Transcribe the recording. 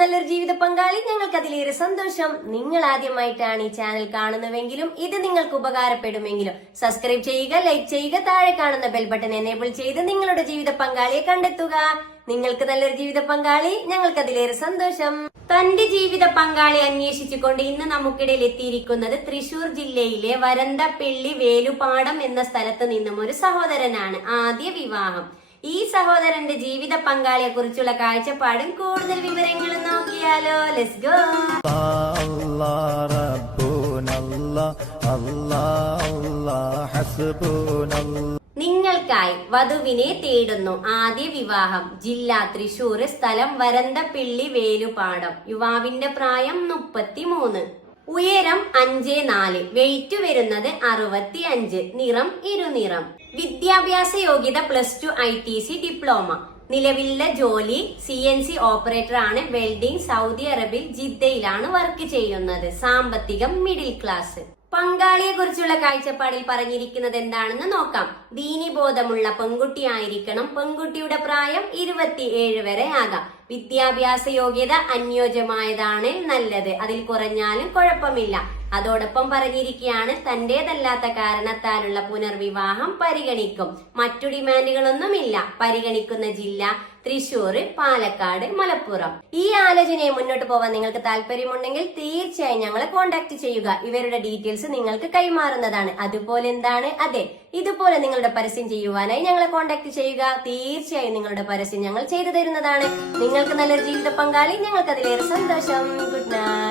നല്ലൊരു ജീവിത പങ്കാളി ഞങ്ങൾക്ക് അതിലേറെ സന്തോഷം. നിങ്ങൾ ആദ്യമായിട്ടാണ് ഈ ചാനൽ കാണുന്നുവെങ്കിലും ഇത് നിങ്ങൾക്ക് ഉപകാരപ്പെടുമെങ്കിലും സബ്സ്ക്രൈബ് ചെയ്യുക ലൈക്ക് ചെയ്യുക താഴെ കാണുന്ന ബെൽ ബട്ടൺ എനേബിൾ ചെയ്ത് നിങ്ങളുടെ ജീവിത പങ്കാളിയെ കണ്ടെത്തുക. നിങ്ങൾക്ക് നല്ലൊരു ജീവിത പങ്കാളി ഞങ്ങൾക്ക് അതിലേറെ സന്തോഷം. തന്റെ ജീവിത പങ്കാളി അന്വേഷിച്ചുകൊണ്ട് ഇന്ന് നമുക്കിടയിൽ എത്തിയിരിക്കുന്നത് തൃശൂർ ജില്ലയിലെ വരന്തപ്പള്ളി വേലുപാടം എന്ന സ്ഥലത്ത് നിന്നും ഒരു സഹോദരനാണ് ആദ്യ വിവാഹം. ഈ സഹോദരന്റെ ജീവിത പങ്കാളിയെ കുറിച്ചുള്ള കാഴ്ചപ്പാടും കൂടുതൽ വിവരങ്ങളും നോക്കിയാലോ. ലെസ് ഗോ നിങ്ങൾക്കായി വധുവിനെ തേടുന്നു. ആദ്യ വിവാഹം. ജില്ല തൃശൂർ സ്ഥലം വരന്തപ്പിള്ളി വേലുപാടം. യുവാവിന്റെ പ്രായം മുപ്പത്തിമൂന്ന്. ഉയരം അഞ്ച് നാല് വെയിറ്റ് വരുന്നത് അറുപത്തി അഞ്ച് നിറം ഇരുനിറം. വിദ്യാഭ്യാസ യോഗ്യത plus two I T C diploma നിലവിലെ ജോലി സി എൻ സി ഓപ്പറേറ്റർ ആണ്. വെൽഡിംഗ് സൗദി അറേബ്യയിൽ ജിദ്ദയിലാണ് വർക്ക് ചെയ്യുന്നത്. സാമ്പത്തികം മിഡിൽ ക്ലാസ് പങ്കാളിയെ കുറിച്ചുള്ള കാഴ്ചപ്പാടിൽ പറഞ്ഞിരിക്കുന്നത് എന്താണെന്ന് നോക്കാം. ദീനിബോധമുള്ള പെൺകുട്ടിയായിരിക്കണം. പെൺകുട്ടിയുടെ പ്രായം ഇരുപത്തിയേഴ് വരെ ആകാം. വിദ്യാഭ്യാസ യോഗ്യത അനുയോജ്യമായതാണ് നല്ലത്. അതിൽ കുറഞ്ഞാലും കുഴപ്പമില്ല. അതോടൊപ്പം പറഞ്ഞിരിക്കുകയാണ് തന്റേതല്ലാത്ത കാരണത്താലുള്ള പുനർവിവാഹം പരിഗണിക്കും. മറ്റു ഡിമാൻഡുകളൊന്നുമില്ല. പരിഗണിക്കുന്ന ജില്ല തൃശൂർ പാലക്കാട് മലപ്പുറം. ഈ ആലോചനയെ മുന്നോട്ട് പോവാൻ നിങ്ങൾക്ക് താല്പര്യമുണ്ടെങ്കിൽ തീർച്ചയായും ഞങ്ങളെ കോൺടാക്ട് ചെയ്യുക. ഇവരുടെ ഡീറ്റെയിൽസ് നിങ്ങൾക്ക് കൈമാറുന്നതാണ്. അതുപോലെ എന്താണ്? അതെ ഇതുപോലെ നിങ്ങളുടെ പരസ്യം ചെയ്യുവാനായി ഞങ്ങളെ കോൺടാക്ട് ചെയ്യുക. തീർച്ചയായും നിങ്ങളുടെ പരസ്യം ഞങ്ങൾ ചെയ്തു തരുന്നതാണ്. നിങ്ങൾക്ക് നല്ലൊരു ജീവിത പങ്കാളി. ഞങ്ങൾക്ക് അതിലേറെ സന്തോഷം. Good night